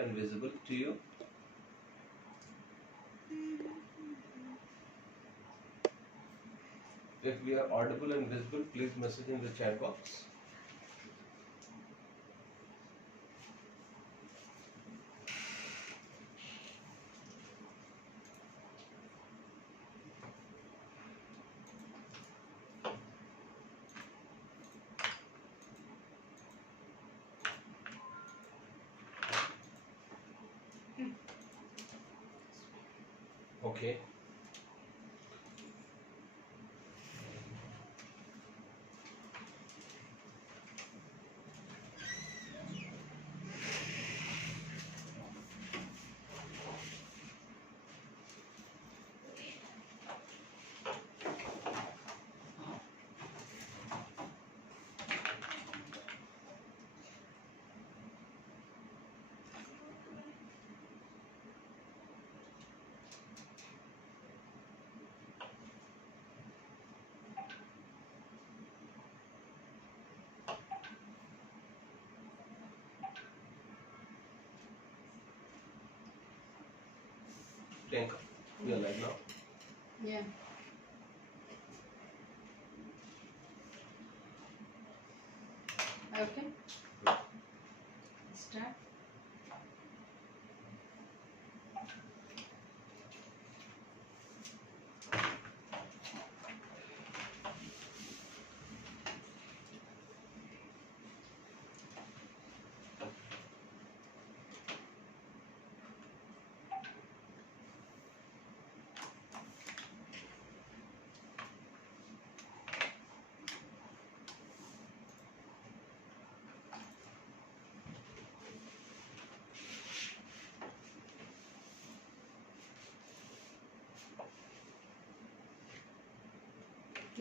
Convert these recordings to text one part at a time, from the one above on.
and visible to you? If we are audible and visible, please message in the chat box. Okay. Priyanka, you are live now. Yeah. Okay. Start.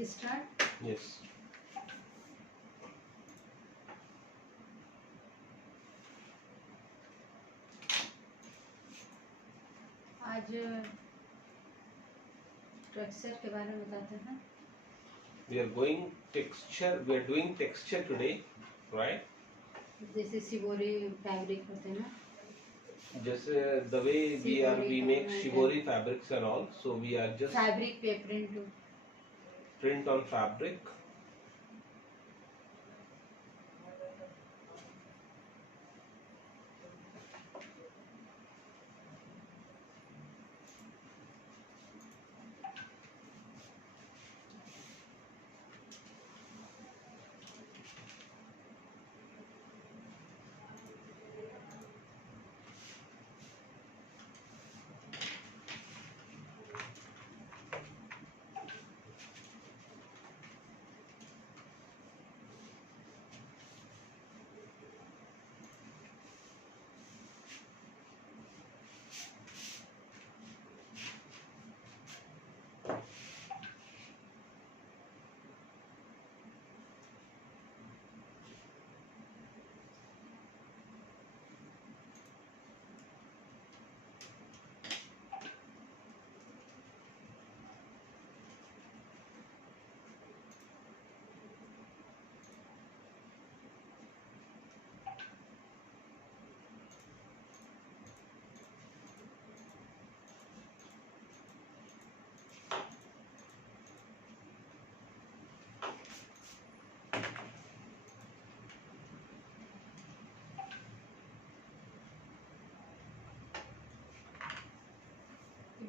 Start. Yes. आज texture के बारे में बताते हैं. We are going texture. We are doing texture today, right? जैसे shibori fabric होते हैं ना. जैसे the way we make shibori fabrics and all, so we are just fabric पे print on fabric.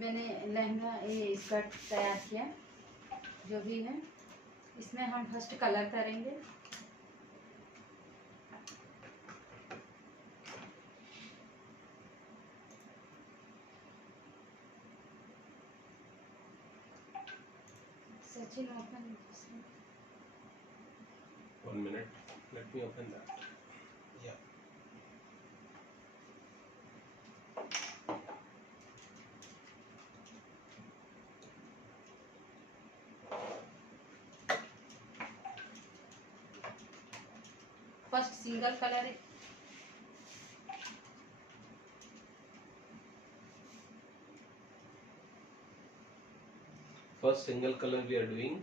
मैंने लहंगा ये स्कर्ट तैयार किया. जो भी है इसमें हम फर्स्ट कलर करेंगे. Sachin open. 1 minute. Let me open that. Yeah. First single colour है. First single color we are doing.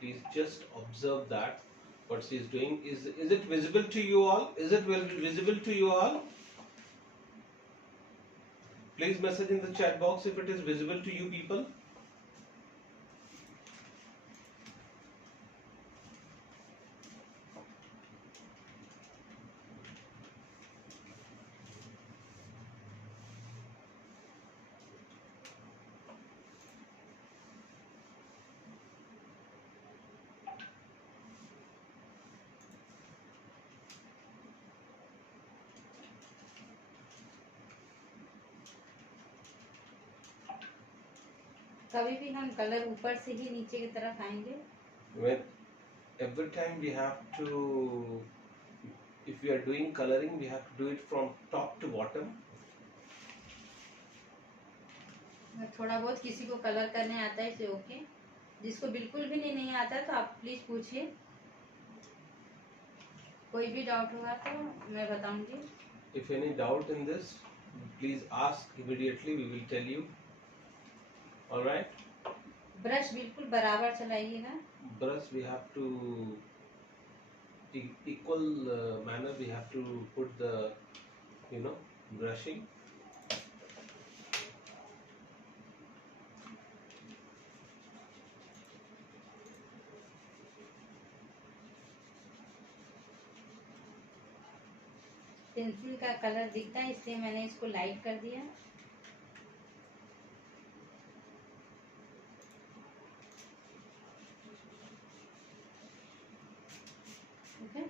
Please just observe that what she is doing. Is it visible to you all? Is it well visible to you all? Please message in the chat box if it is visible to you people. कभी भी हम colour ऊपर से ही नीचे की तरफ आएंगे. When every time we have to, if we are doing coloring, we have to do it from top to bottom. थोड़ा बहुत किसी को कलर करने आता है इसे ओके. जिसको बिल्कुल भी नहीं आता तो आप प्लीज पूछिए. कोई भी डाउट होगा तो मैं बताऊंगी. If any doubt in this, please ask immediately. We will tell you. All right. Brush बिल्कुल बराबर चलाइएगा. Brush we have to equal manner. We have to put the, brushing. Pencil का कलर दिखता है इसलिए मैंने इसको लाइट कर दिया. Okay.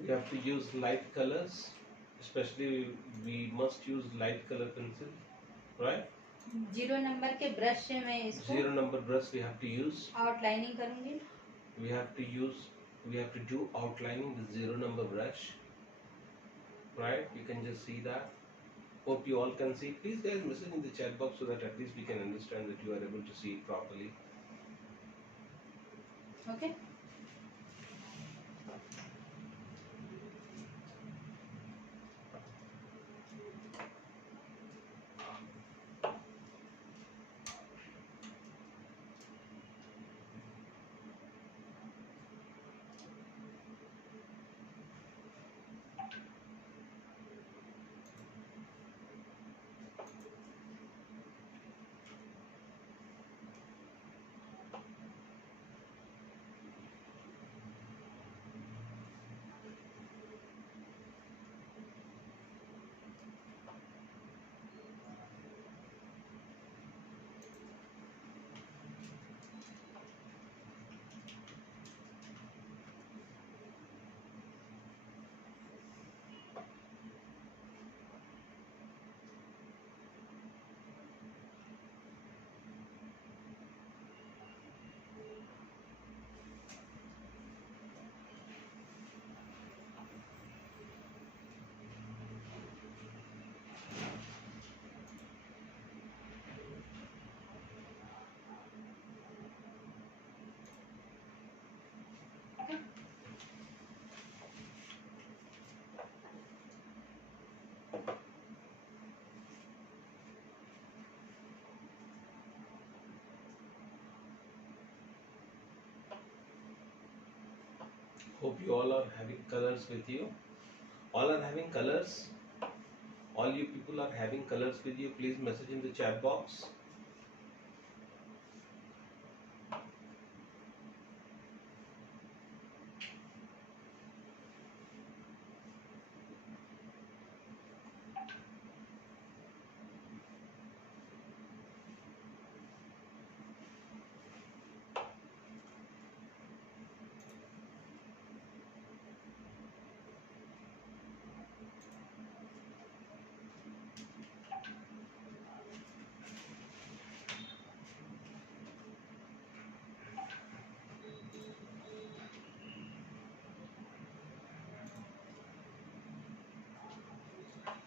We have to use light colors, especially we must use light color pencil, right? 0 number के brush से मैं इसको 0 number brush we have to use. Outlining करूंगी. We have to do outlining with 0 number brush, right? You can just see that. Hope you all can see. Please guys message in the chat box so that at least we can understand that you are able to see it properly. Okay. Hope you all are having colors with you. All are having colors. All you people are having colors with you. Please message in the chat box.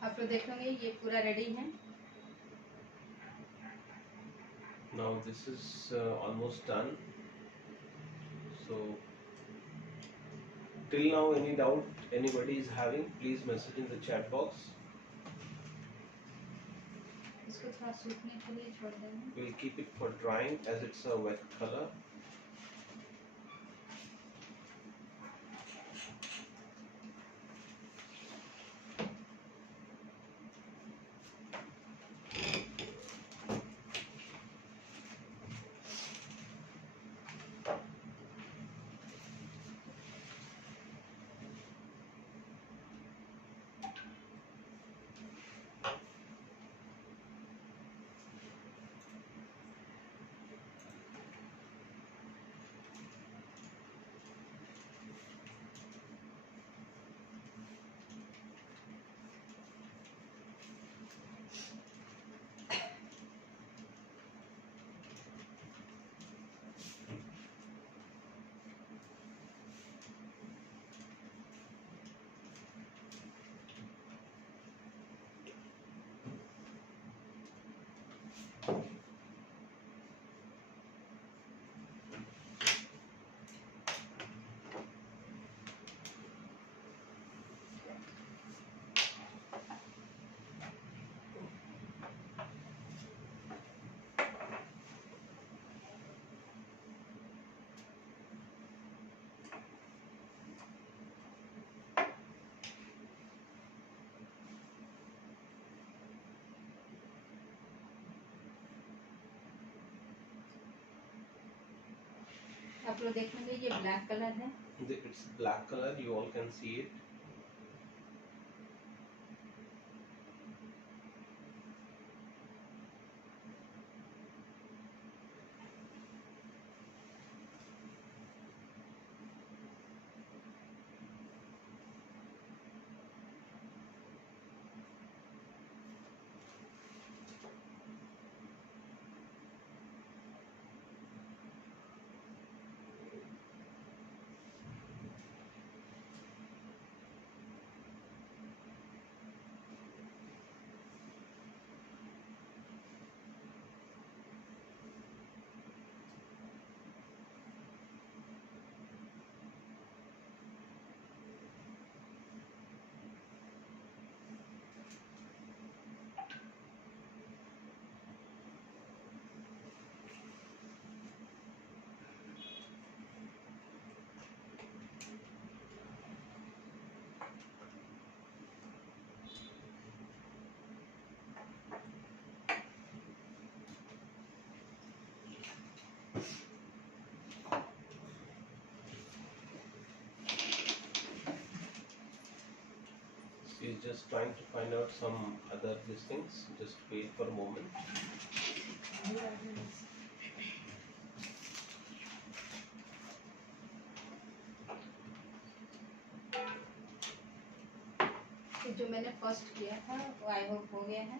आप लोग देखेंगे ये पूरा ready है. Now this is almost done. So till now any doubt anybody is having, please message in the chat box. इसको थोड़ा सूखने के लिए छोड़ देंगे. We'll keep it for drying as it's a wet color. आप लोग देखेंगे ये ब्लैक कलर है। It's black color, you all can see it. She's just trying to find out some other these things. Just wait for a moment. तो जो मैंने first किया था वो आई होप हो गया है।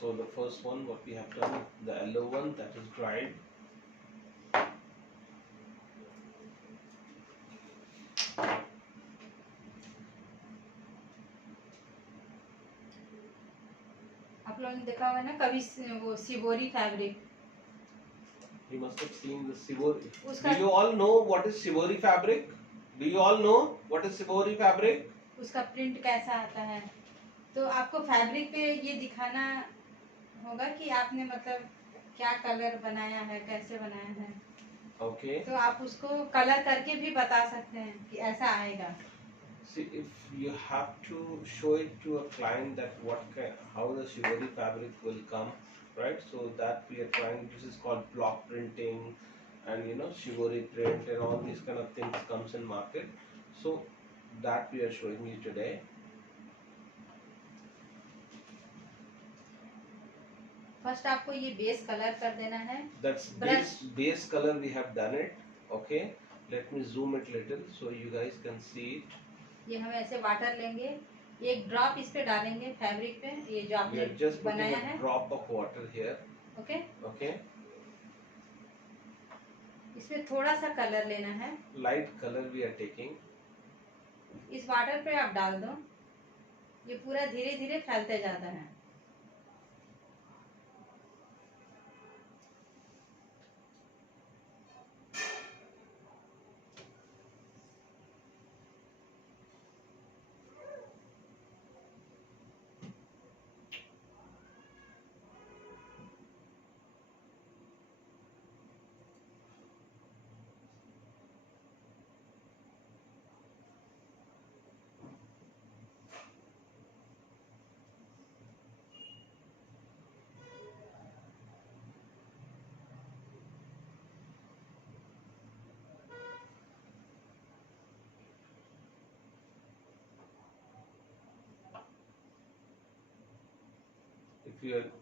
So the first one, what we have done, the yellow one that is dried. आप लोगों ने देखा होगा ना कभी वो shibori fabric, You must have seen the shibori. उसका Do you all know what is shibori fabric? Do you all know what is shibori fabric? उसका प्रिंट कैसा आता है। तो आपको फैब्रिक पे ये दिखाना होगा कि आपने मतलब क्या कलर बनाया है, कैसे बनाया है। Okay. तो आप उसको कलर करके भी बता सकते हैं कि ऐसा आएगा। See, if you have to show it to a client that how the shibori fabric will come, right? So that we are trying. This is called block printing, and shibori print and all these kind of things comes in market. So that we are showing you today. First आपको ये base colour कर देना है। That's base color we have done it. Okay. Let me zoom it little so you guys can see it. ये हम ऐसे water लेंगे, एक ड्रॉप इस पे डालेंगे फैब्रिक पे, ये जो We आपने are just putting बनाया a है। drop of water here. Okay, Okay. इसमें थोड़ा सा कलर लेना है। Light color we are taking. इस वाटर पे आप डाल दो, ये पूरा धीरे धीरे फैलते जाता है।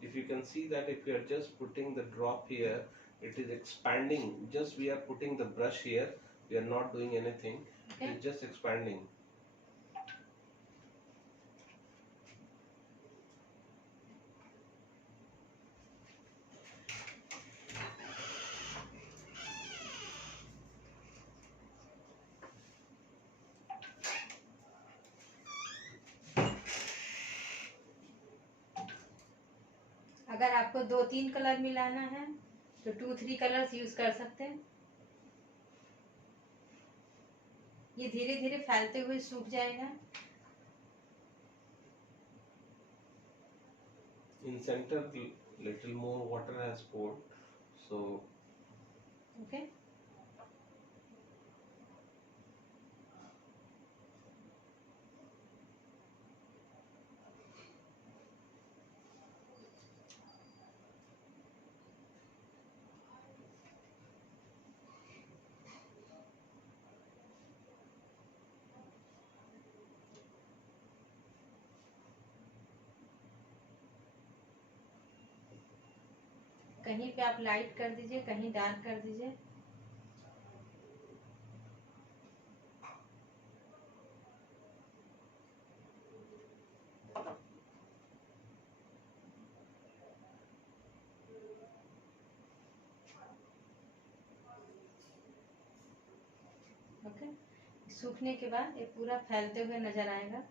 If you can see that if you are just putting the drop here, it is expanding. Just we are putting the brush here, we are not doing anything. Okay. It is just expanding. अगर आपको 2-3 colour मिलाना है तो 2-3 colours use कर सकते हैं। ये धीरे धीरे फैलते हुए सूख जाएगा। In center, little more water has poured, so okay, कहीं पे आप लाइट कर दीजिए, कहीं डार्क कर दीजिए। ओके, सूखने के बाद ये पूरा फैलते हुए नजर आएगा।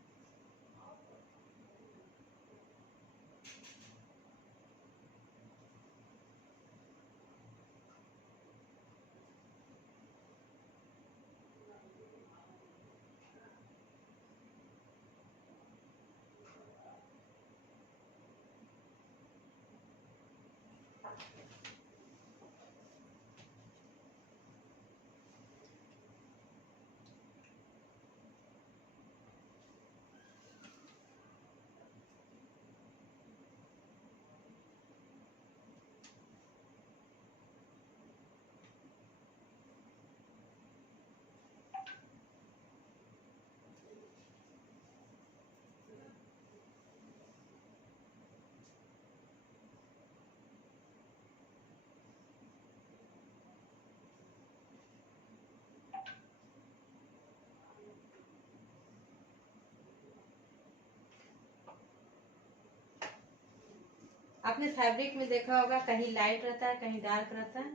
आपने फैब्रिक में देखा होगा, कहीं लाइट रहता है, कहीं डार्क रहता है।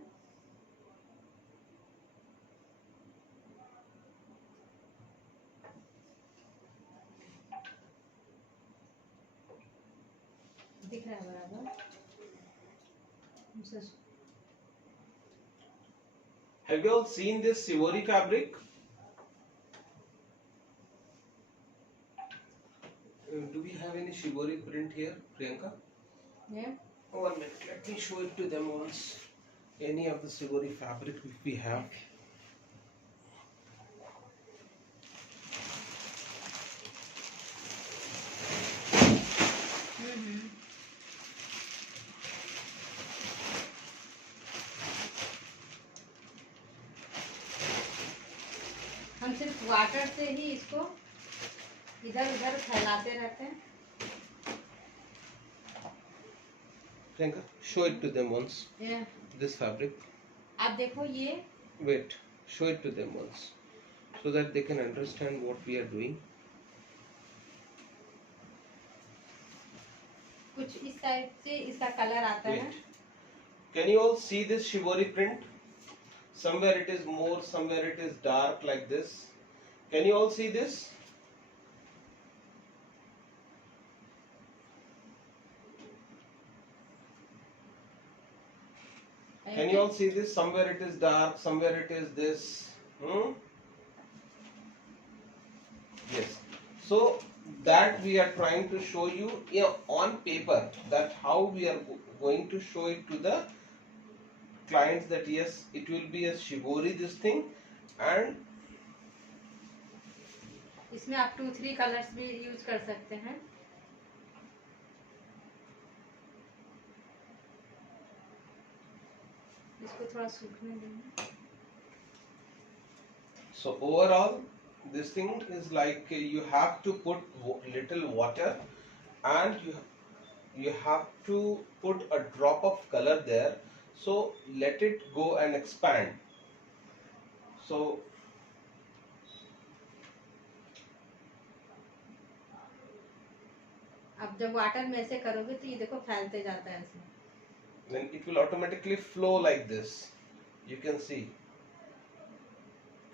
दिख रहा है बराबर। Have you all seen this Shivori fabric? Do we have any Shivori print here, Priyanka? Yeah. Oh, 1 minute, let me show it to them once. Any of the Shivori fabric if we have. हम सिर्फ water से ही इसको इधर उधर फैलाते रहते हैं। Priyanka, show it to them once. Yeah. This fabric. आप देखो ये। Wait, show it to them once, so that they can understand what we are doing. कुछ इस टाइप से इसका कलर आता है। Wait. Can you all see this Shivori print? Somewhere it is more, somewhere it is dark like this. Can you all see this? Can you all see this? Somewhere it is dark, somewhere it is this. Yes. So that we are trying to show you on paper, that how we are going to show it to the clients, that yes, it will be a Shivori this thing, and इसमें आप 2-3 colours भी use कर सकते हैं। इसको थोड़ा सूखने देंगे। so overall this thing is like you have to put little water, and you have to put a drop of color there, so let it go and expand. So अब जब वाटर में ऐसे करोगे तो ये देखो फैलते जाता है ऐसे। then it will automatically flow like this. You can see.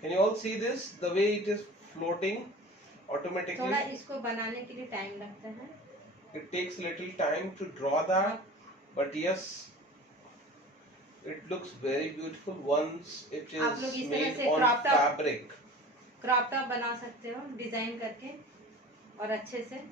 Can you all see this? The way it is floating automatically. थोड़ा इसको बनाने के लिए टाइम लगता है। It takes little time to draw that, but yes, it looks very beautiful once it आप लोग is इस तरह made से on crop top- fabric. Crop top बना सकते हो डिजाइन करके और अच्छे से।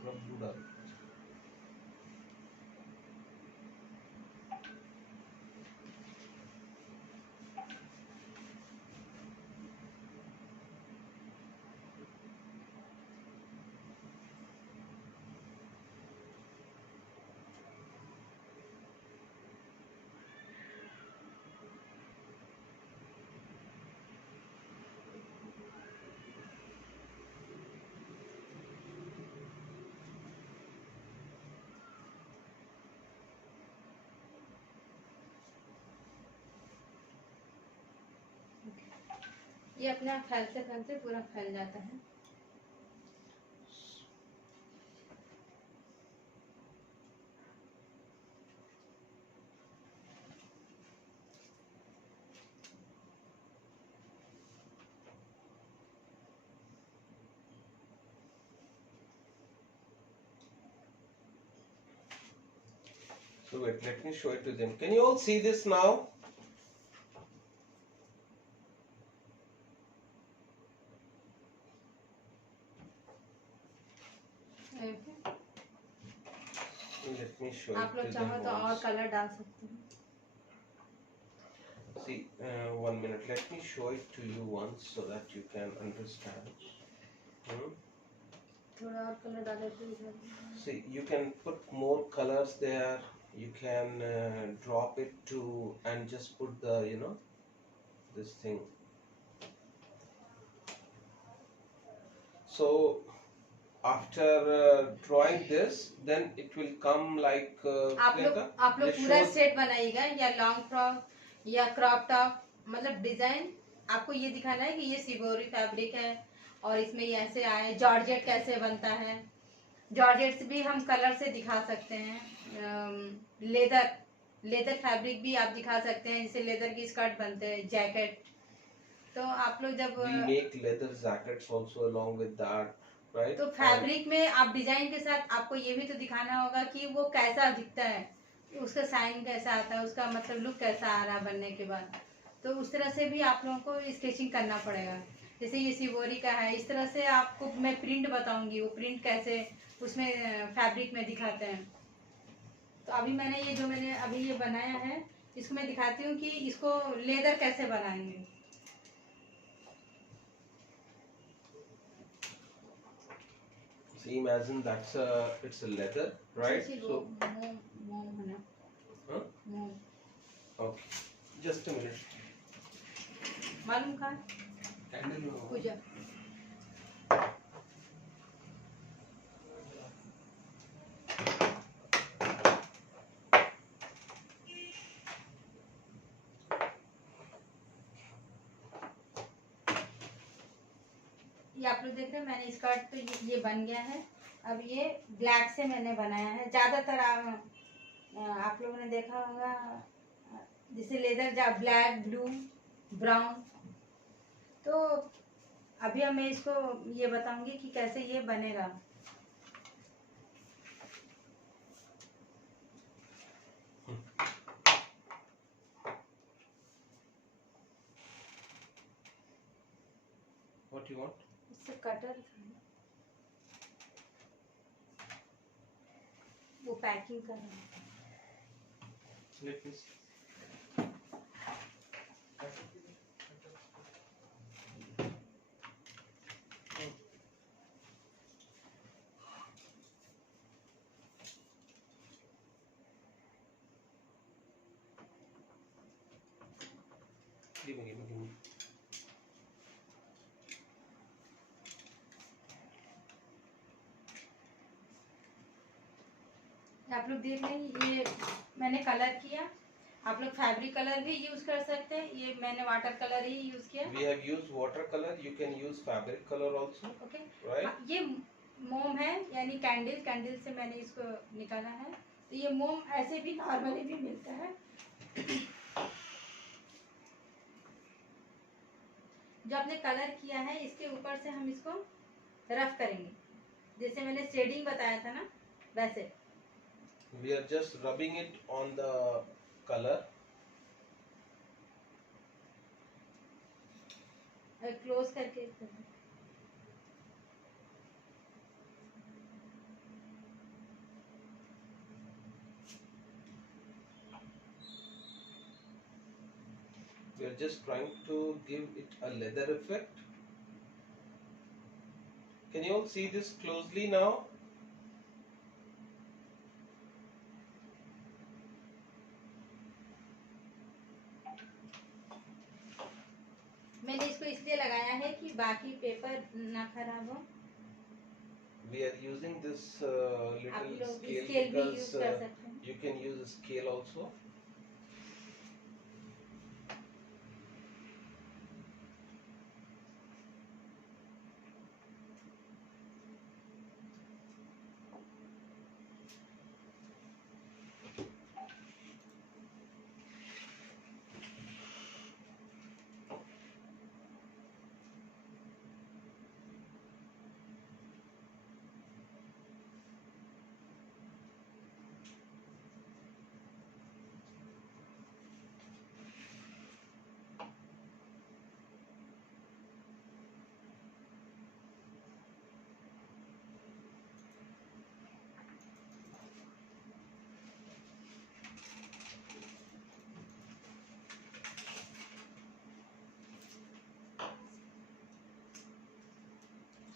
थोड़ा ब्लू डाल। ये अपने आप फैलते फैलते पूरा फैल जाता है। So wait, let me show it to them. Can you all see this now? Let me show आप it लोग to चाहो them तो और once. कलर डाल सकते हैं। See, 1 minute. Let me show it to you once so that you can understand. थोड़ा और कलर डाले तो इधर। See, you can put more colors there. You can drop it to and just put the this thing. So after drawing this, then it will come like. आप लोग Priyanka, पूरा shows- set बनाइएगा या long frock या crop top, मतलब design आपको ये दिखाना है कि ये शिबोरी फैब्रिक है और इसमें ये ऐसे आए। जॉर्जेट कैसे बनता है, जॉर्जेट भी हम कलर से दिखा सकते हैं। लेदर फैब्रिक भी आप दिखा सकते हैं, जैसे लेदर की स्कर्ट बनते हैं, जैकेट। तो आप लोग जब we make leather jackets also along with that, right? तो फैब्रिक में आप डिजाइन के साथ आपको ये भी तो दिखाना होगा कि वो कैसा दिखता है, उसका साइन कैसा आता है, उसका मतलब लुक कैसा आ रहा है बनने के बाद। तो उस तरह से भी आप लोगों को स्केचिंग करना पड़ेगा। जैसे ये शिवोरी का है, इस तरह से आपको मैं प्रिंट बताऊंगी, वो प्रिंट कैसे उसमें फैब्रिक में दिखाते हैं। तो अभी मैंने अभी ये बनाया है, इसको मैं दिखाती हूँ कि इसको लेदर कैसे बनाएंगे। See, imagine it's a leather, right? So, मोम है ना, huh? मोम Okay, just a minute. मालूम का Candle. पूजा। ये आप लोग देख रहे हैं, मैंने स्कर्ट तो ये बन गया है। अब ये ब्लैक से मैंने बनाया है। ज़्यादातर आप लोगों ने देखा होगा जैसे लेदर ब्लैक, ब्लू, ब्राउन। तो अभी मैं इसको ये बताऊंगी कि कैसे ये बनेगा। What do you want? इससे कटर था ना, वो पैकिंग कर रहा है। Let me see. Give me. आप लोग देख रहे हैं, ये मैंने कलर किया। आप लोग फैब्रिक कलर भी यूज कर सकते हैं, ये मैंने वाटर कलर ही यूज किया। We have used watercolor. You can use fabric color also. Okay, Right? ये मोम है, यानी कैंडल से मैंने इसको निकाला है। तो ये मोम ऐसे भी नॉर्मली भी मिलता है। जो आपने कलर किया है, इसके ऊपर से हम इसको रफ करेंगे, जैसे मैंने शेडिंग बताया था ना, वैसे। We are just rubbing it on the color. Close करके just trying to give it a leather effect. Can you all see this closely now? मैंने इसको इसलिए लगाया है कि बाकी पेपर ना खराब हो। We are using this आप little लोग scale स्केल भी यूज because कर सकते हैं। you can use a scale also.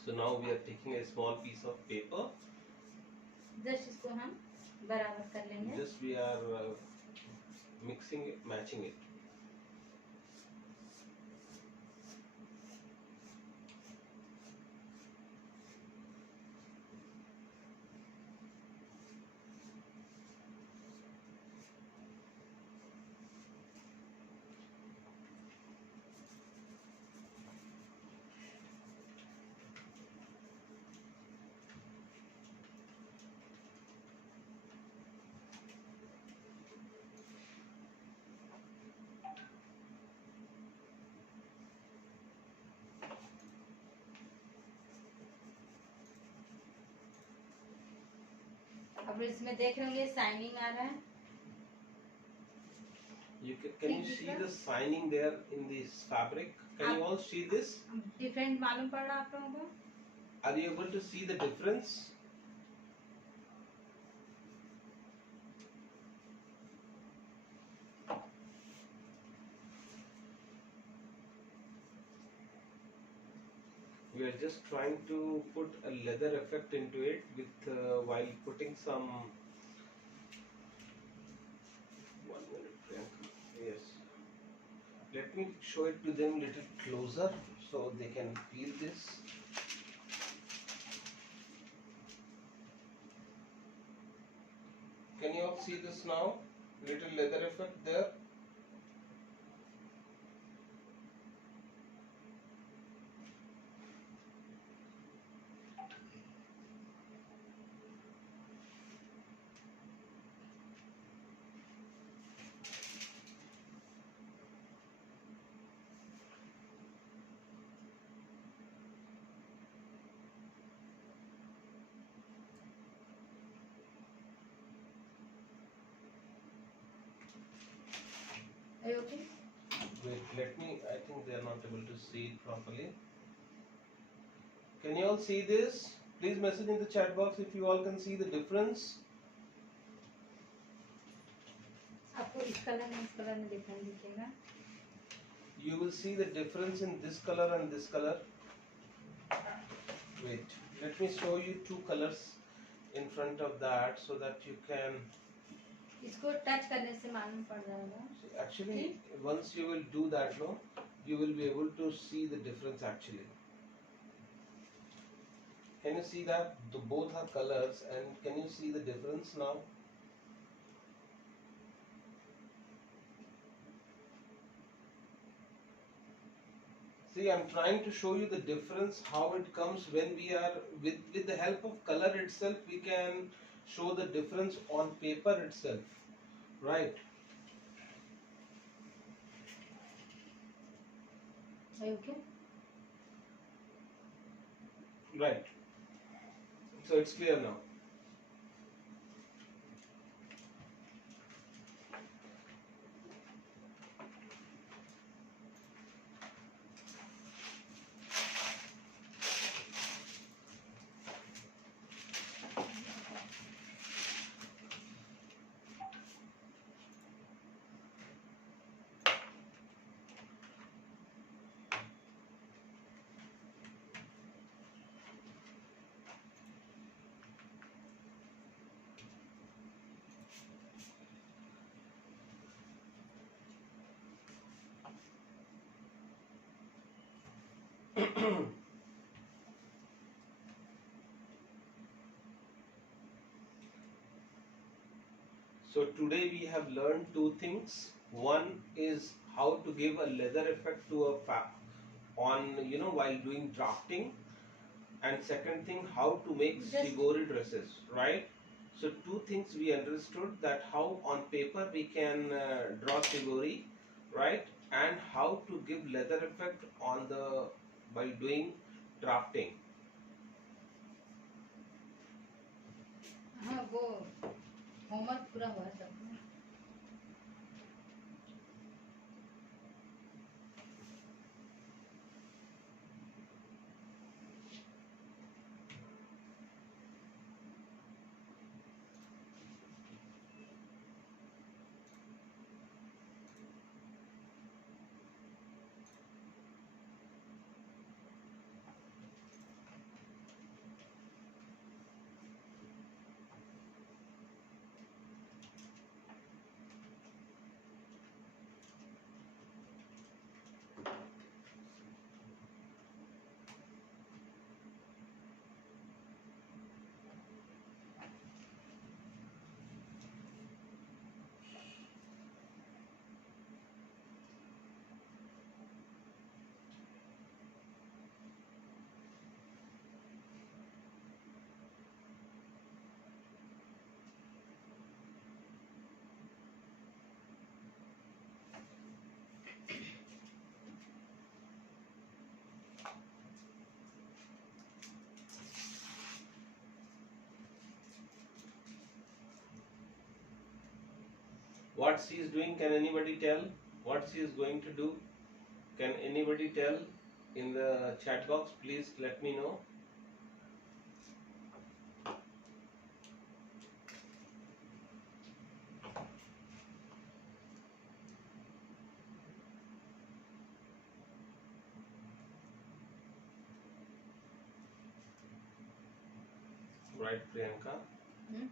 So now we are taking a small piece of paper. Just इसको हम बराबर कर लेंगे। Just we are mixing it, matching it. अब इसमें देख रहे होंगे शाइनिंग आ रहा है। Can you see the shining there in this fabric? Can you all see this? Different मालूम पड़ रहा है आप लोगों को? Are you able to see the difference? We are just trying to put a leather effect into it with while putting some. 1 minute, Priyanka. Yes. Let me show it to them little closer so they can feel this. Can you all see this now? Little leather effect there. Are you okay? Wait, let me. I think they are not able to see it properly. Can you all see this? Please message in the chat box if you all can see the difference. आपको इस colour में इस colour में difference दिखेगा। You will see the difference in this color and this color. Wait, let me show you two colors in front of that so that you can. इसको touch करने से मालूम पड़ जाएगा। Actually, once you will do that, no, you will be able to see the difference actually. Can you see that both are colors, and can you see the difference now? See, I'm trying to show you the difference, how it comes when we are with the help of color itself, we can show the difference on paper itself, right? Are you okay? Right. So it's clear now. So today we have learned two things. One is how to give a leather effect to a on while doing drafting, and second thing how to make shibori dresses, right? So two things we understood, that how on paper we can draw shibori, right, and how to give leather effect on the by doing drafting. हाँ वो homework पूरा हुआ सब। What she is doing, can anybody tell what she is going to do? Can anybody tell in the chat box? Please let me know. Right, Priyanka? Mm-hmm.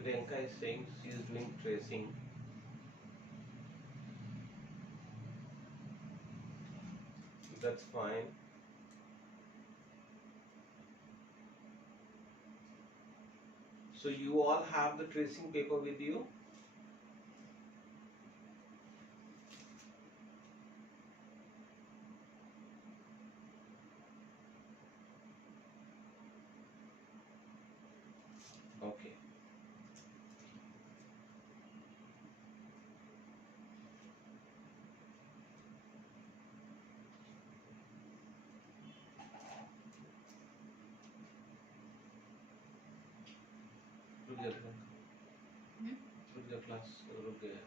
Priyanka is saying she is doing tracing. That's fine. So you all have the tracing paper with you? Okay. रुक जा Priyanka. रुक जा, class रुक गया।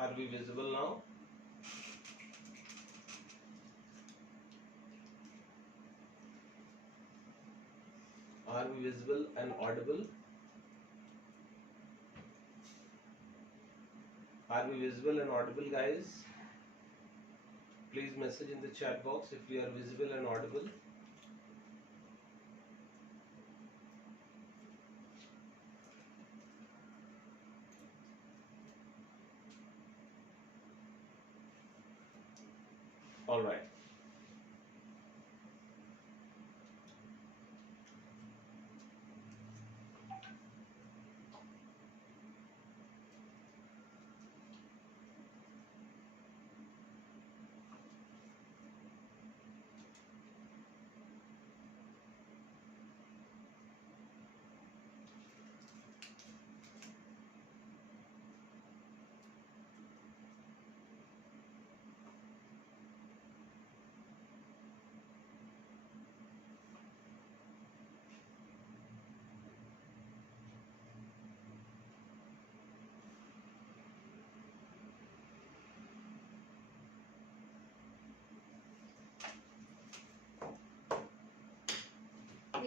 Are we visible now? Are we visible and audible? Are we visible and audible, guys? Please message in the chat box if we are visible and audible. All right.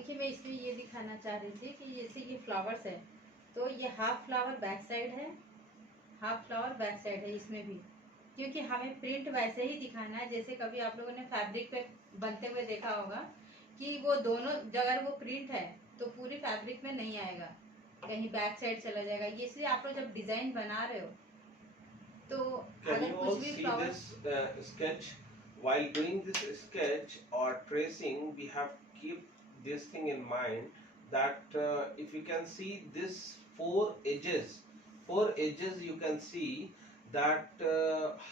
देखिए मैं इसमें ये दिखाना चाह रही थी कि जैसे ये फ्लावर्स है, तो ये हाफ फ्लावर बैक साइड है, हाफ फ्लावर बैक साइड है इसमें भी, क्योंकि हमें प्रिंट वैसे ही दिखाना है जैसे कभी आप लोगों ने फैब्रिक पे बनते हुए देखा होगा कि वो दोनों अगर वो प्रिंट है तो पूरी फैब्रिक में नहीं आएगा, कहीं बैक साइड चला जाएगा। ये इसलिए आप लोग जब डिजाइन बना रहे हो तो Can अगर you कुछ all भी see flower, this sketch? While doing this sketch or tracing, we have to keep this thing in mind that if you can see this four edges you can see that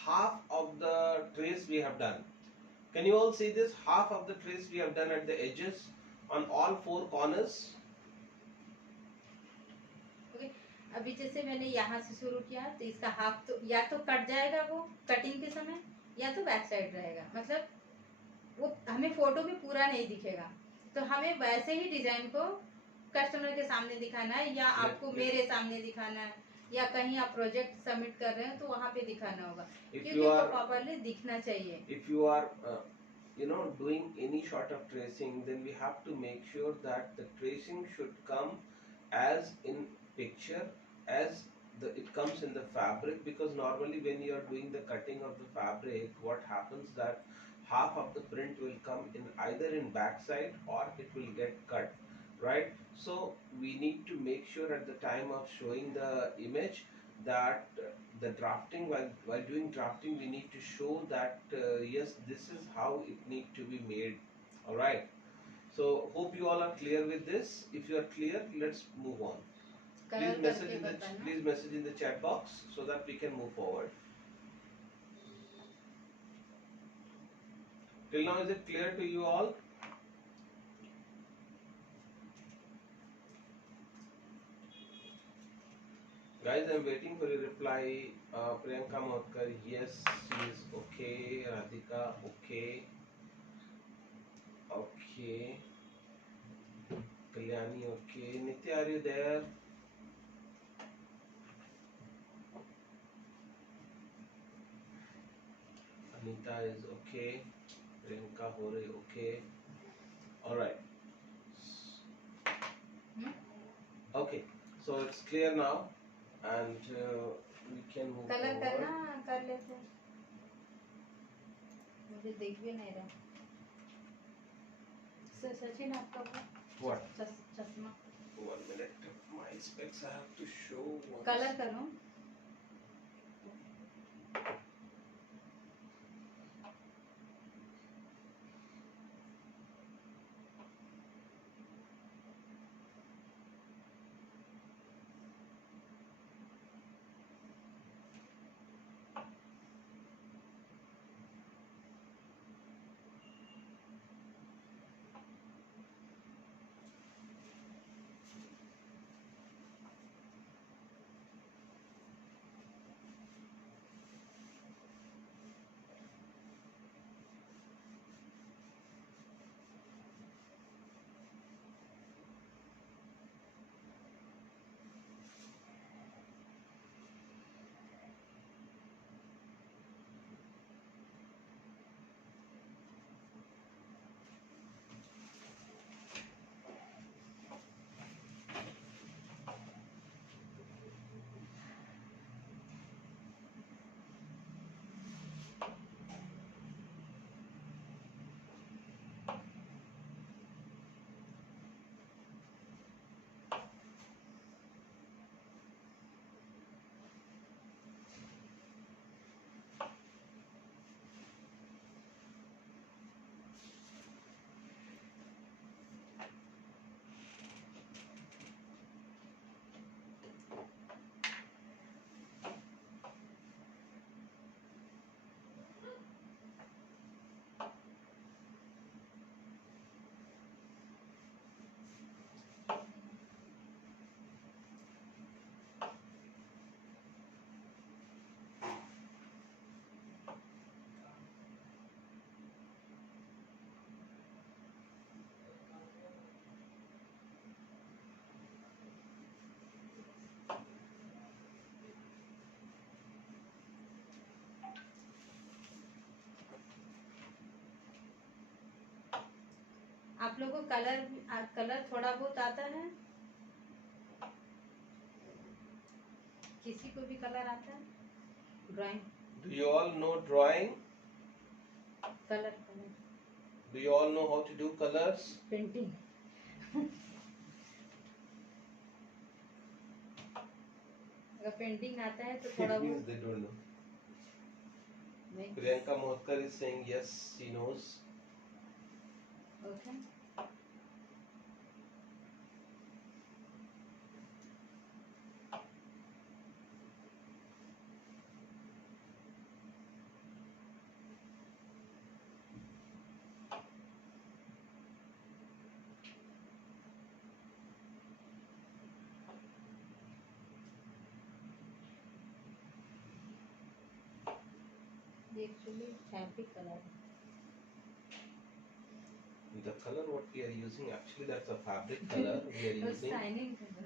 half of the trace we have done. Can you all see this? Half of the trace we have done at the edges on all four corners. Okay, अभी जैसे मैंने यहाँ से शुरू किया तो इसका half तो या तो कट जाएगा वो कटिंग के समय, या तो बैक साइड रहेगा, मतलब वो हमें फोटो में पूरा नहीं दिखेगा। तो हमें वैसे ही डिजाइन को कस्टमर के सामने दिखाना है, या आपको मेरे सामने दिखाना है, या कहीं आप प्रोजेक्ट सबमिट कर रहे हो तो वहाँ पे दिखाना होगा, क्योंकि वो प्रॉपरली दिखना चाहिए। If you are doing any sort of tracing, then we have to make sure that the tracing should come as in picture, as it comes in the fabric, because normally when you are doing the cutting of the fabric, what happens that half of the print will come in either in backside or it will get cut, right? So we need to make sure at the time of showing the image that the drafting, while doing drafting, we need to show that yes, this is how it need to be made. All right, so hope you all are clear with this. If you are clear, let's move on. Colour करके बताना। Please message in the chat box so that we can move forward. Till now, is it clear to you all? Guys, I'm waiting for your reply. Priyanka Motkar, yes, she is okay. Radhika, okay. Okay. Kalyani, okay. Nitya, are you there? Anita is okay. Priyanka Hore, okay. All right. Okay. So it's clear now, and we can move colour forward. करना कर लेते हैं, मुझे देख भी नहीं रहा। सचिन आपका वो What? चश्मा 1 minute. My specs I have to show. Colour करो। आप लोगों को कलर कलर थोड़ा बहुत आता है, किसी को भी कलर आता है, drawing Do you all know drawing? Colour colour Do you all know how to do colors? Painting अगर पेंटिंग आता है तो थोड़ा It means बहुत they don't know. नहीं। Priyanka Motkar is saying yes, she knows. Okay ये actually fabric colour है। The color what we are using, actually that's a fabric color we are using. Shining colour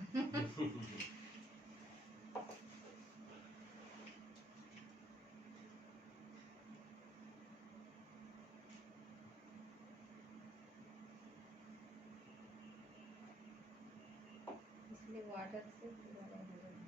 इसलिए water से पूरा रंग हो जाएगा।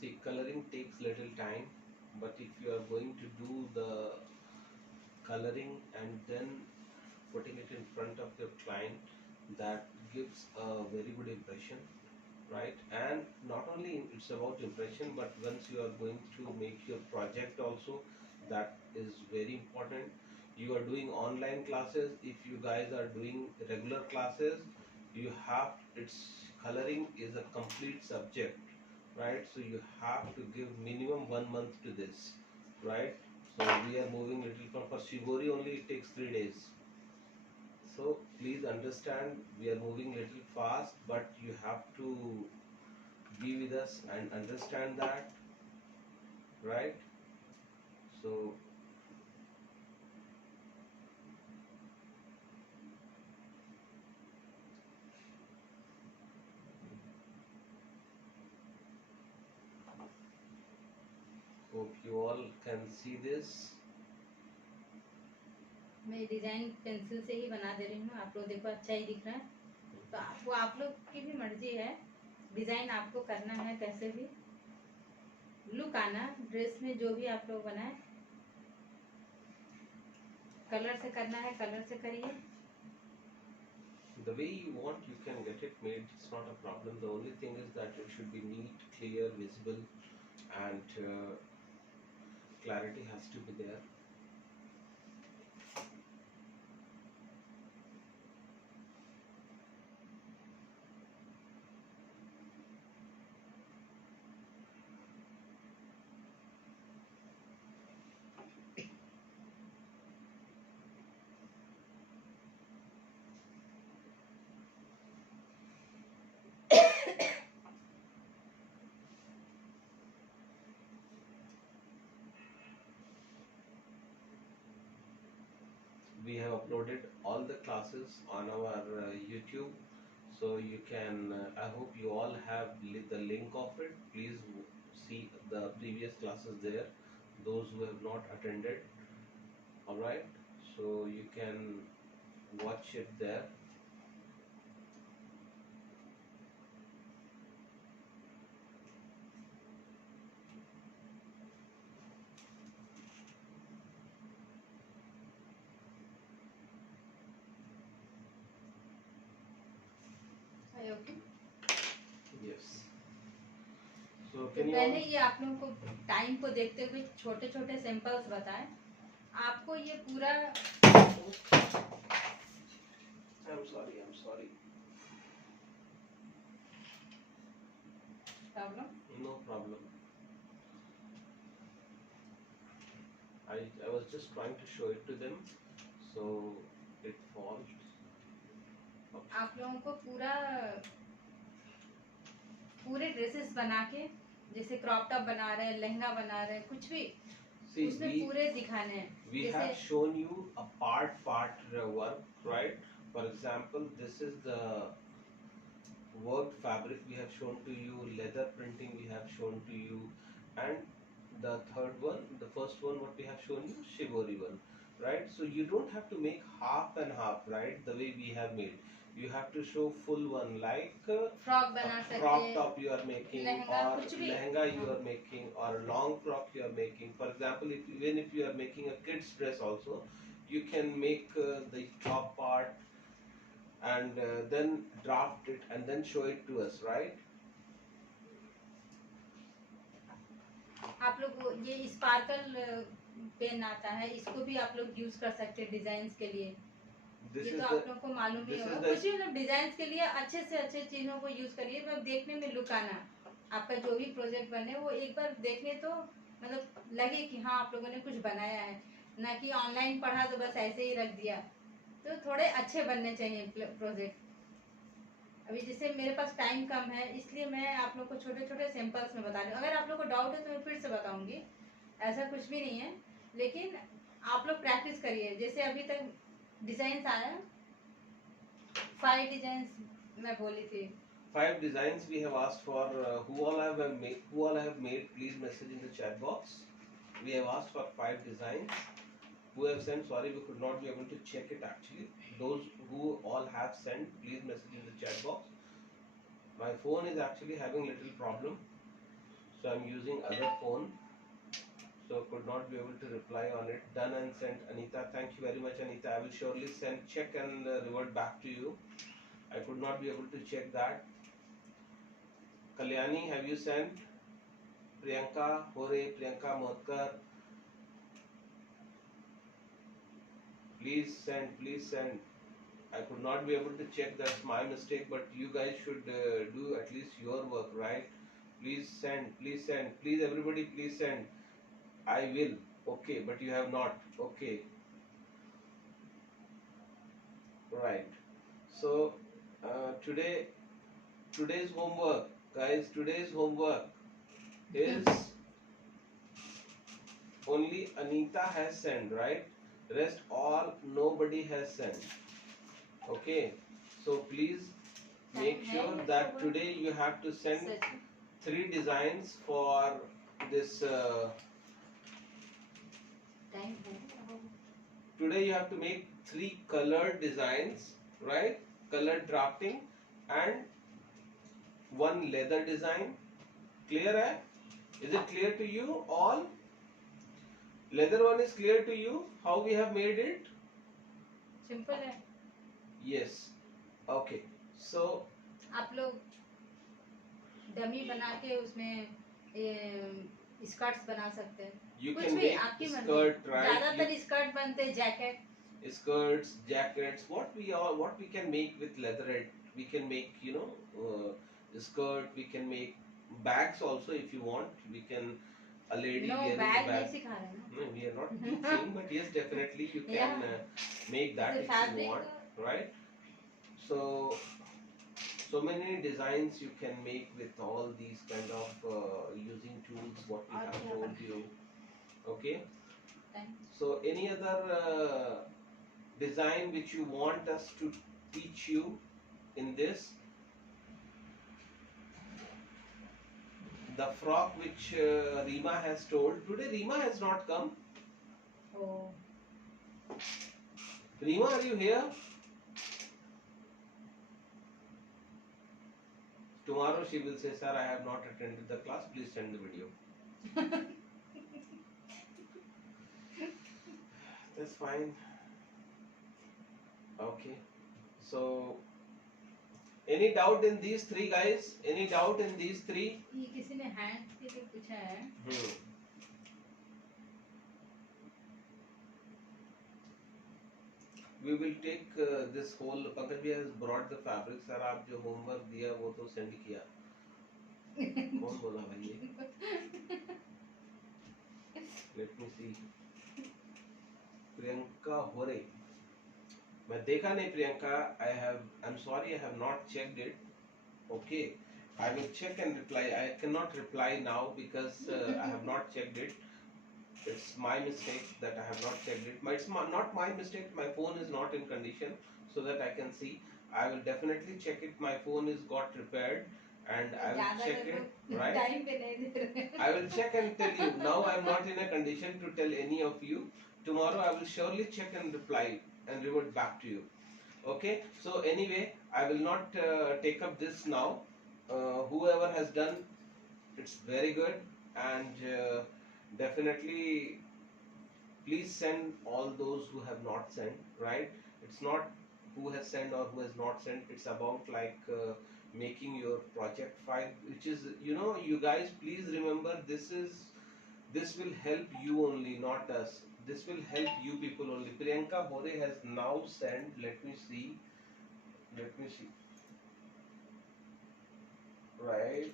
See, coloring takes little time, but if you are going to do the coloring and then putting it in front of your client, that gives a very good impression, right? And not only it's about impression, but once you are going to make your project also, that is very important. You are doing online classes, if you guys are doing regular classes, you have, it's coloring is a complete subject, right? So you have to give minimum 1 month to this, right? So we are moving little from, for Shigori only it takes 3 days. So please understand, we are moving little fast, but you have to be with us and understand that, right? So hope you all can see this. मैं design pencil से ही बना दे रही हूँ, आप लोग देखो अच्छा ही दिख रहा है। तो आपको, आप लोग की भी मर्जी है, डिजाइन आपको करना है कैसे भी, लुक आना ड्रेस में जो भी आप लोग बनाए। कलर से करना है कलर से करिए। The way you want, you can get it made. It's not a problem. The only thing is that it should be neat, clear, visible, and clarity has to be there. We have uploaded all the classes on our YouTube, so you can. I hope you all have the link of it. Please see the previous classes there. Those who have not attended, all right. So you can watch it there. Okay Yes. So तो can you मैंने all? ये आप लोगों को time को देखते हुए छोटे छोटे सैंपल्स बताए। आपको ये पूरा I'm sorry. I'm sorry. Problem, No problem. I was just trying to show it to them, so it falls. आप लोगों को पूरे ड्रेसेस बना के, जैसे क्रॉप टॉप बना रहे हैं, लहंगा बना रहे हैं, कुछ भी See, उसमें पूरे दिखाने हैं. we जैसे have shown you a part work, right? For example, this is the worked fabric we have shown to you, leather printing we have shown to you, and the third one, the first one what we have shown you, shibori one, right? So you don't have to make half and half, right? The way we have made, you have to show full one, like frock बना a सकते crop हैं, top you are making, lehenga, or कुछ भी. lehenga you हाँ. are making, or long frock you are making. For example, even if you are making a kids dress also, you can make the top part and then draft it and then show it to us, right? आप लोग ये sparkle pen आता है, इसको भी आप लोग use कर सकते हैं डिजाइन के लिए. This ये is तो the आप लोगों को मालूम ही this होगा. is the कुछ भी मतलब डिजाइन के लिए अच्छे से अच्छे चीजों को यूज करिए, मतलब देखने में लुक आना. आपका जो भी प्रोजेक्ट बने वो एक बार देखने तो मतलब लगे कि हाँ आप लोगों ने कुछ बनाया है, ना कि ऑनलाइन पढ़ा तो बस ऐसे ही रख दिया. तो थोड़े अच्छे बनने चाहिए प्रोजेक्ट. अभी जैसे मेरे पास टाइम कम है, इसलिए मैं आप लोग को छोटे छोटे सैंपल्स में बता रही हूँ. अगर आप लोग को डाउट है तो मैं फिर से बताऊंगी, ऐसा कुछ भी नहीं है. लेकिन आप लोग प्रैक्टिस करिए. जैसे अभी तक डिजाइन आया 5 डिजाइन मैं बोली थी. 5 designs we have asked for. Who all have made? Please message in the chat box. We have asked for 5 designs. Who have sent? Sorry, we could not be able to check it actually. Those who all have sent, please message in the chat box. My phone is actually having little problem, so I'm using other phone, so could not be able to reply on it. Done and sent, Anita. Thank you very much, Anita. I will surely check and revert back to you. I could not be able to check that. Kalyani, have you sent? Priyanka Hore, Priyanka Motkar. Please send, please send. I could not be able to check, that's my mistake, but you guys should do at least your work, right? Please send, please send. Please everybody, please send. I will. Okay, but you have not. Okay. Right. So today's homework, guys, today's homework is only Anita has sent, right? Rest all nobody has sent. Okay, so please make sure that today you have to send 3 designs for this. Today you have to make 3 colored designs, right? Colored drafting and 1 leather design. Clear hai? Is it clear to you all? Leather one is clear to you? How we have made it? Simple है. Yes. Okay. So आप लोग dummy बना के उसमें skirts बना सकते हैं. you कुछ can भी make आपकी मर्जी. skirt, right? ज्यादातर स्कर्ट बनते हैं, jacket. Skirts, jackets. What we can make with leatherette? We can make, you know, skirt. We can make bags also if you want. We can a lady no wearing bag a नहीं bag. सिखा रहे ना. No, we are not teaching, but yes, definitely you can Yeah. make that The if fabric, you want, right? So many designs you can make with all these kind of using tools what we have Okay. told you. Okay. Thanks. So any other design which you want us to teach you in this? The frock which Rima has told. Today Rima has not come. Oh. Rima, are you here? Tomorrow she will say, sir, I have not attended the class. Please send the video. That's fine. Okay. So, any doubt in these 3 guys? Any doubt in these 3? ये किसी ने hand के लिए पूछा है. We will take this whole. Pankaj bhai has brought the fabric. Sir, आप जो homework दिया वो तो send किया. कौन बोला भाई ये? Let me see. Priyanka Hore. मैं देखा नहीं Priyanka. I'm sorry, I have not checked it. Okay, I will check and reply. I cannot reply now because I have not checked it. It's my mistake that I have not checked it. Not my mistake. My phone is not in condition so that I can see. I will definitely check it. My phone is got repaired, and I will check it. Right? Time पे नहीं दे रहे I will check and tell you. Now I am not in a condition to tell any of you. Tomorrow I will surely check and reply and revert back to you. Okay. So anyway, I will not take up this now. Whoever has done, it's very good, and definitely please send all those who have not sent. Right? It's not who has sent or who has not sent. It's about like making your project file, which is, you guys please remember, this will help you only, not us. This will help you people only. Priyanka Hore has now sent. Let me see. Right.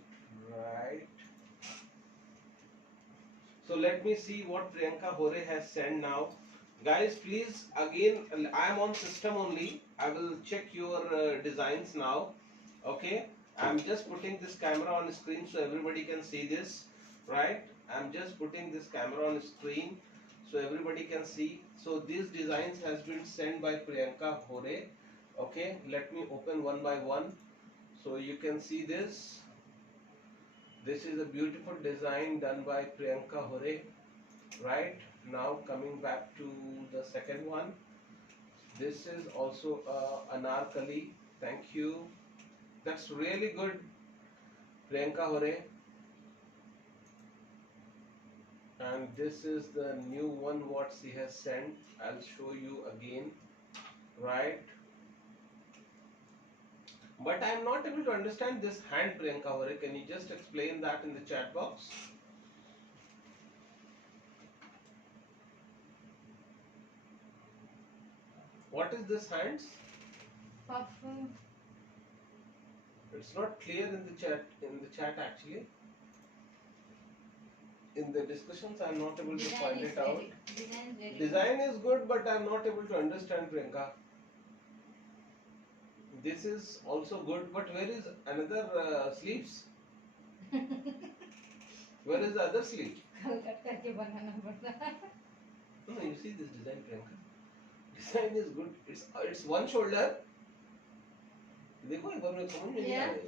So let me see what Priyanka Hore has sent now. Guys, please, again, I am on system only. I will check your designs now. Okay. I'm just putting this camera on screen so everybody can see this. Right. I'm just putting this camera on screen so everybody can see. So these designs has been sent by Priyanka Hore. Okay. Let me open one by one so you can see this. This is a beautiful design done by Priyanka Hore. Right. Now coming back to the second one. This is also Anarkali. Thank you. That's really good, Priyanka Hore. And this is the new one what she has sent. I'll show you again. Right. But I'm not able to understand this hand, Priyanka Hore. Can you just explain that in the chat box? What is this hands? Perfume. It's not clear in the chat actually. In the discussions, I'm not able to find it out. Design is good, but I'm not able to understand, Priyanka. This is also good, but where is another sleeves? Where is the other sleeve? कल cut करके बनाना पड़ता No, you see this design, Priyanka. Design is good. It's one shoulder. देखो एक बार मेरे समझ में नहीं आ रहा है.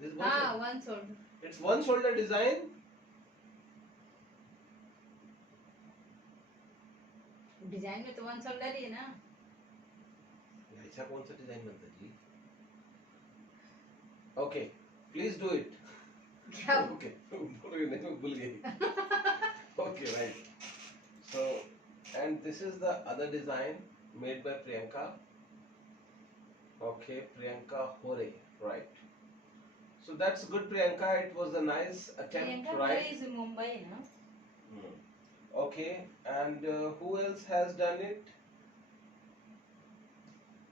This one हाँ shoulder. One shoulder It's one shoulder design. Design में तो वन शोल्डर ही है ना. ऐसा कौन सा डिजाइन बनता है जी? Okay, please do it. क्या Okay, बोल रही नहीं मैं भूल गई. Okay, right. So, and this is the other design made by Priyanka. Okay, Priyanka Hore, right. So that's good, Priyanka. It was a nice attempt, Priyanka right? Is Mumbai ना. Hmm. Okay, and who else has done it?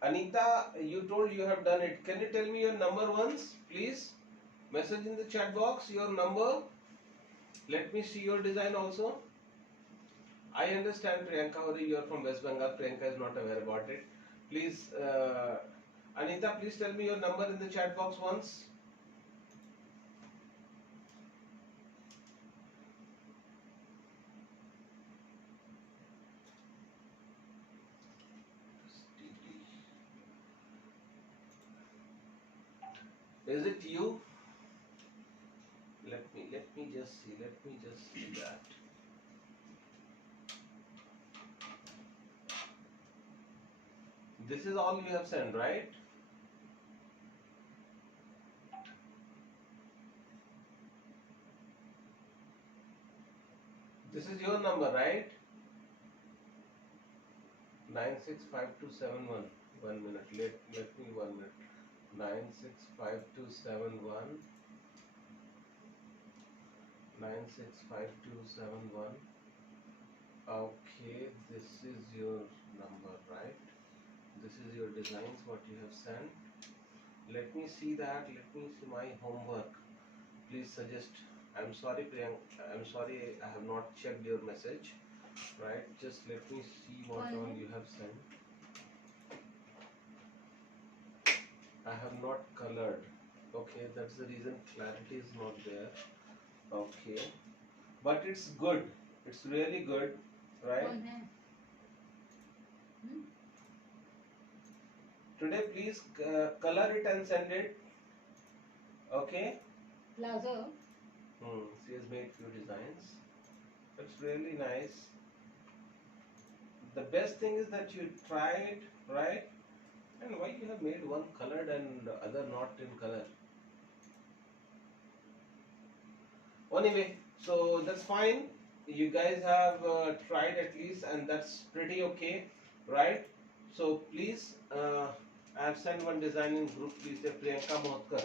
Anita, you told you have done it. Can you tell me your number once, please? Message in the chat box your number. Let me see your design also. I understand, Priyanka Hore, you are from West Bengal. Priyanka is not aware about it. Please, Anita, please tell me your number in the chat box once. Is it you? Let me just see. Let me just see that. This is all you have sent, right? This is your number, right? 965271. 1 minute. Let me 1 minute. 965271. 965271. Okay, this is your number, right? This is your designs what you have sent. Let me see that. Let me see my homework. Please suggest. I'm sorry, Priyanka. I'm sorry I have not checked your message. Right, just let me see what कौन all है? you have sent. I have not colored. Okay, that's the reason clarity is not there. Okay, but it's good. It's really good, right? कौन है? हम्म? Today, please color it and send it. Okay. Palazzo? She has made few designs. It's really nice. The best thing is that you tried, right? And why you have made one colored and other not in color? Anyway, so that's fine. You guys have tried at least, and that's pretty okay, right? So please, I have sent one design in group. Please, say Priyanka Mohdkar.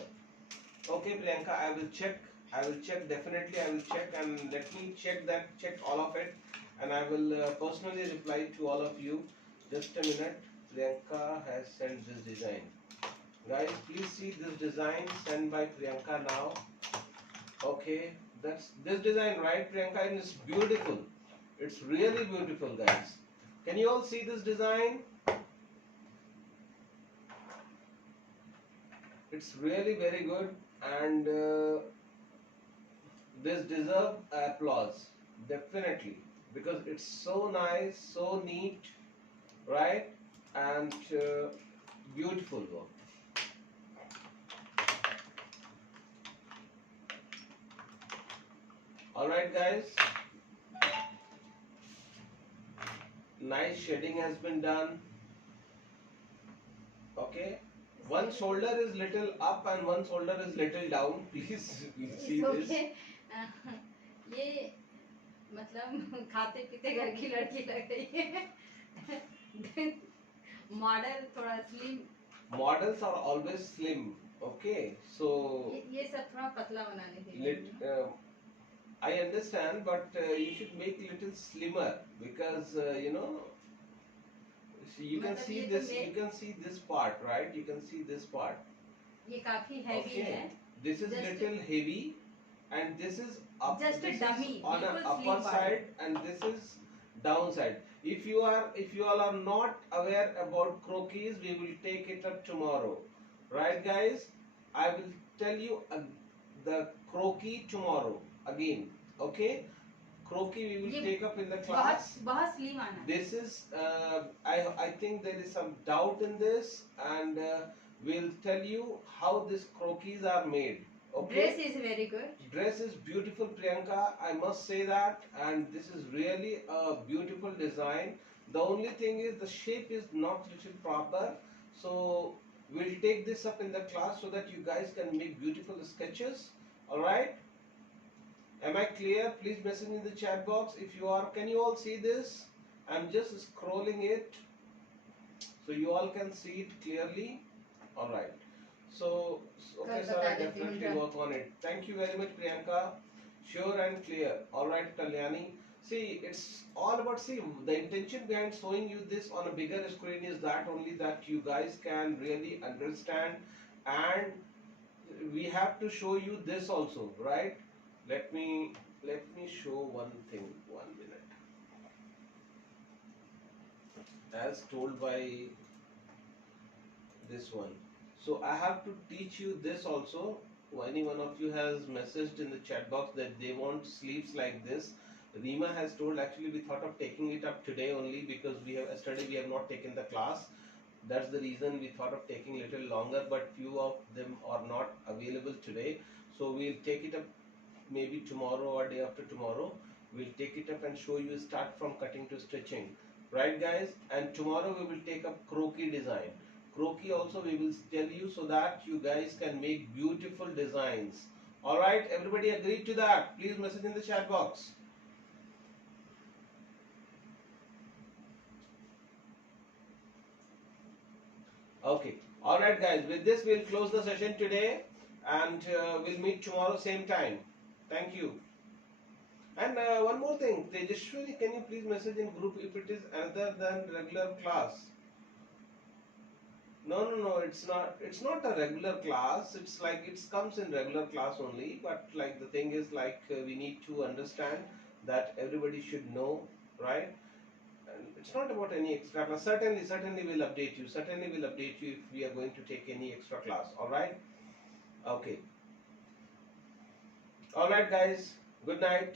Okay, Priyanka, I will check. I will check definitely. I will check, and let me check that. Check all of it, and I will personally reply to all of you. Just a minute. Priyanka has sent this design. Guys, please see this design sent by Priyanka now. Okay, that's this design, right, Priyanka? And it's beautiful. It's really beautiful, guys. Can you all see this design? It's really very good, and this deserves applause, definitely, because it's so nice, so neat, right, and beautiful work. All right, guys. Nice shading has been done. Okay. One shoulder is little up and one shoulder is little down. Please see It's this. okay. ये मतलब खाते पीते घर की लड़की लग रही है. मॉडल थोड़ा slim. Models are always slim. Okay, so ये सब थोड़ा पतला बनाने के लिए. I understand, but you should make little slimmer because see, you can मतलब see ये तो this. You can see this part, right? You can see this part. ये काफी हैवी है. This is Just- little heavy, and this is up. Just a this dummy, is on a बिल्कुल upper slim body. side, and this is downside. If you all are not aware about croquis, we will take it up tomorrow, right, guys? I will tell you the croquis tomorrow again. Okay, croquis we will ये take up in the class. बहुत slim आना. This is I think there is some doubt in this, and we'll tell you how these croquis are made. Okay. Dress is very good. Dress is beautiful, Priyanka. I must say that, and this is really a beautiful design. The only thing is the shape is not little proper, so we'll take this up in the class so that you guys can make beautiful sketches. All right. Am I clear? Please message in the chat box if you are. Can you all see this? I'm just scrolling it so you all can see it clearly. All right. So okay, sir, I definitely work on it. Thank you very much, Priyanka. Sure and clear. All right, Kalyani. See, it's all about, see, the intention behind showing you this on a bigger screen is that only that you guys can really understand, and we have to show you this also, right? Let me show one thing. 1 minute. As told by this one. So I have to teach you this also. Any one of you has messaged in the chat box that they want sleeves like this. Rima has told, actually we thought of taking it up today only because we have yesterday we have not taken the class. That's the reason we thought of taking little longer, but few of them are not available today. So we'll take it up maybe tomorrow or day after tomorrow. We'll take it up and show you start from cutting to stitching. Right, guys? And tomorrow we will take up croquis design. Croquis also we will tell you so that you guys can make beautiful designs. Alright, everybody agreed to that? Please message in the chat box. Okay. Alright, guys, with this we'll close the session today, and we'll meet tomorrow same time. Thank you. And one more thing, Tejashwari, can you please message in group if it is other than regular class? No, it's not. It's not a regular class. It's like it comes in regular class only. But like the thing is like we need to understand that everybody should know, right? And it's not about any extra class. Certainly we'll update you. Certainly we'll update you if we are going to take any extra class. All right? Okay. All right, guys. Good night.